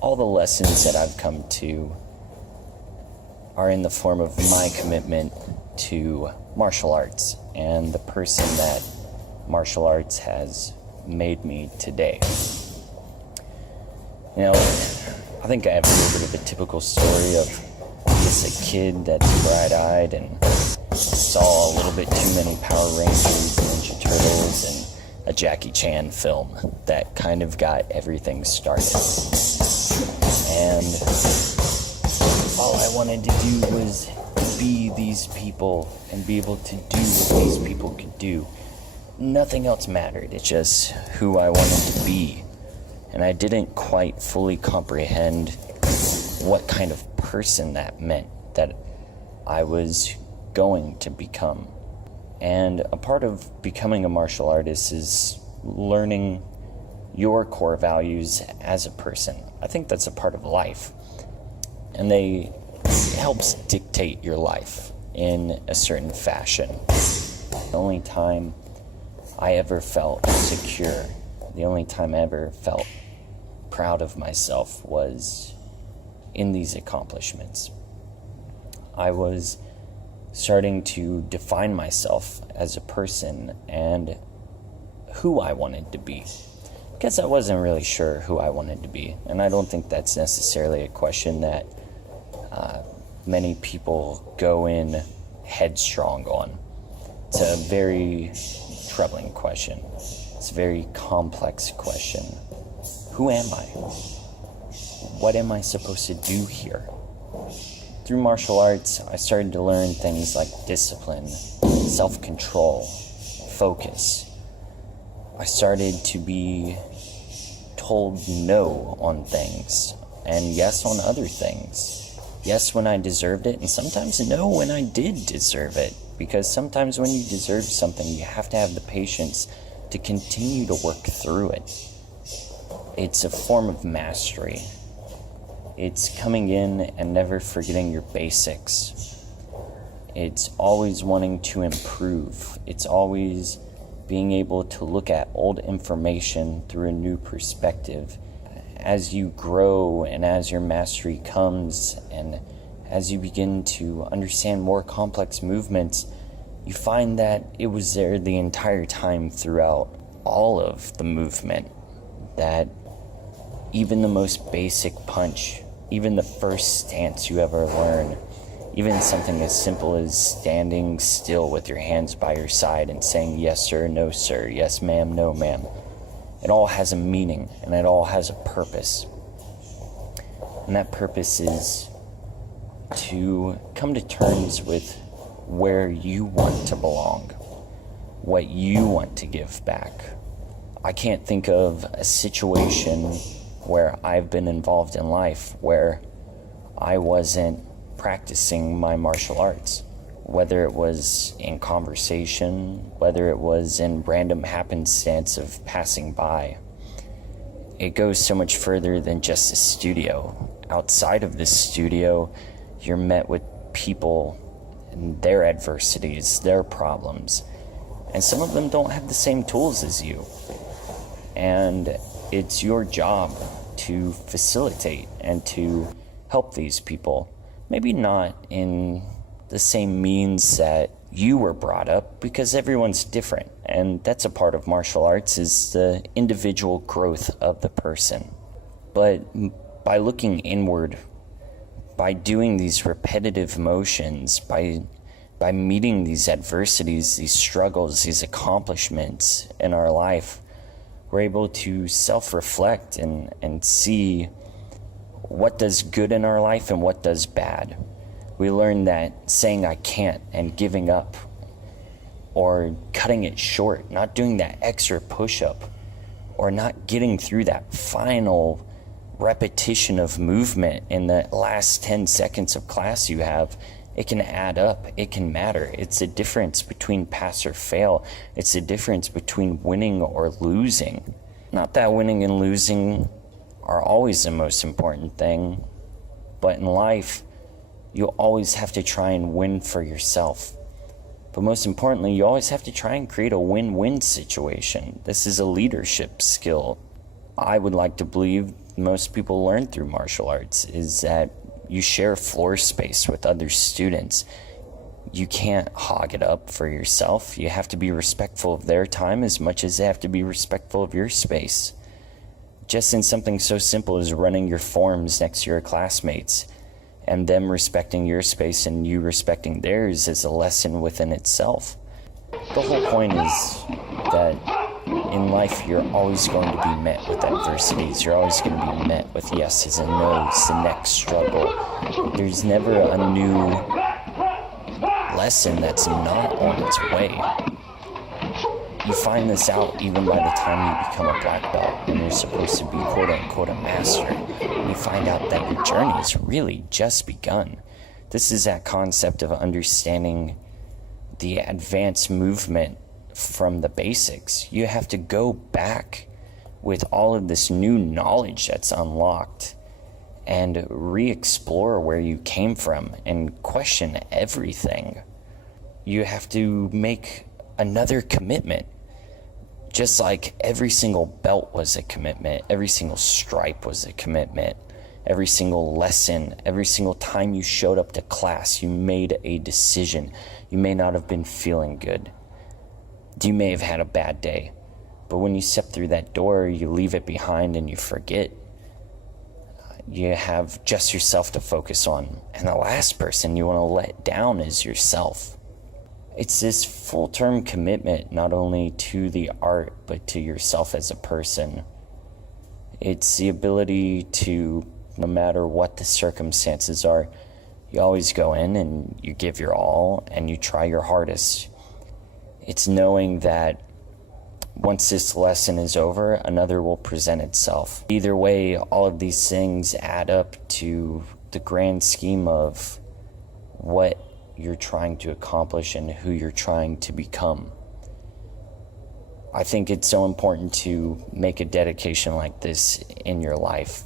all the lessons that I've come to are in the form of my commitment to martial arts and the person that martial arts has made me today. You know, I think I have a little bit of a typical story of just a kid that's bright-eyed and saw a little bit too many Power Rangers, Ninja Turtles, and a Jackie Chan film that kind of got everything started. And all I wanted to do was be these people and be able to do what these people could do. Nothing else mattered. It's just who I wanted to be. And I didn't quite fully comprehend what kind of person that meant that I was going to become. And a part of becoming a martial artist is learning your core values as a person. I think that's a part of life. And it helps dictate your life in a certain fashion. The only time I ever felt secure, the only time I ever felt proud of myself was in these accomplishments. I was starting to define myself as a person and who I wanted to be. Because I wasn't really sure who I wanted to be. And I don't think that's necessarily a question that many people go in headstrong on. It's a very troubling question. It's a very complex question. Who am I? What am I supposed to do here? Through martial arts, I started to learn things like discipline, self-control, focus. I started to be told no on things, and yes on other things. Yes when I deserved it, and sometimes no when I did deserve it. Because sometimes when you deserve something, you have to have the patience to continue to work through it. It's a form of mastery. It's coming in and never forgetting your basics. It's always wanting to improve. It's always being able to look at old information through a new perspective. As you grow and as your mastery comes and as you begin to understand more complex movements, you find that it was there the entire time throughout all of the movement. That even the most basic punch, even the first stance you ever learn, even something as simple as standing still with your hands by your side and saying yes sir, no sir, yes ma'am, no ma'am, it all has a meaning and it all has a purpose. And that purpose is to come to terms with where you want to belong, what you want to give back. I can't think of a situation where I've been involved in life where I wasn't practicing my martial arts, whether it was in conversation, whether it was in random happenstance of passing by. It goes so much further than just a studio. Outside of this studio, you're met with people and their adversities, their problems, and some of them don't have the same tools as you. And it's your job to facilitate and to help these people. Maybe not in the same means that you were brought up, because everyone's different. And that's a part of martial arts, is the individual growth of the person. But by looking inward, by doing these repetitive motions, by meeting these adversities, these struggles, these accomplishments in our life, we're able to self-reflect and see what does good in our life and what does bad. We learn that saying I can't and giving up, or cutting it short, not doing that extra push-up, or not getting through that final repetition of movement in the last 10 seconds of class you have, it can add up, it can matter. It's a difference between pass or fail. It's a difference between winning or losing. Not that winning and losing are always the most important thing, but in life, you always have to try and win for yourself. But most importantly, you always have to try and create a win-win situation. This is a leadership skill. I would like to believe most people learn through martial arts is that you share floor space with other students. You can't hog it up for yourself. You have to be respectful of their time as much as they have to be respectful of your space. Just in something so simple as running your forms next to your classmates and them respecting your space and you respecting theirs is a lesson within itself. The whole point is that in life you're always going to be met with adversities. You're always going to be met with yeses and no's, the next struggle. There's never a new lesson that's not on its way. You find this out even by the time you become a black belt and you're supposed to be quote-unquote a master. And you find out that your journey's really just begun. This is that concept of understanding the advanced movement from the basics. You have to go back with all of this new knowledge that's unlocked and re-explore where you came from and question everything. You have to make another commitment. Just like every single belt was a commitment, every single stripe was a commitment, every single lesson, every single time you showed up to class, you made a decision. You may not have been feeling good. You may have had a bad day. But when you step through that door, you leave it behind and you forget. You have just yourself to focus on. And the last person you want to let down is yourself. It's this full-term commitment not only to the art, but to yourself as a person. It's the ability to, no matter what the circumstances are, you always go in and you give your all and you try your hardest. It's knowing that once this lesson is over, another will present itself. Either way, all of these things add up to the grand scheme of what you're trying to accomplish and who you're trying to become. I think it's so important to make a dedication like this in your life.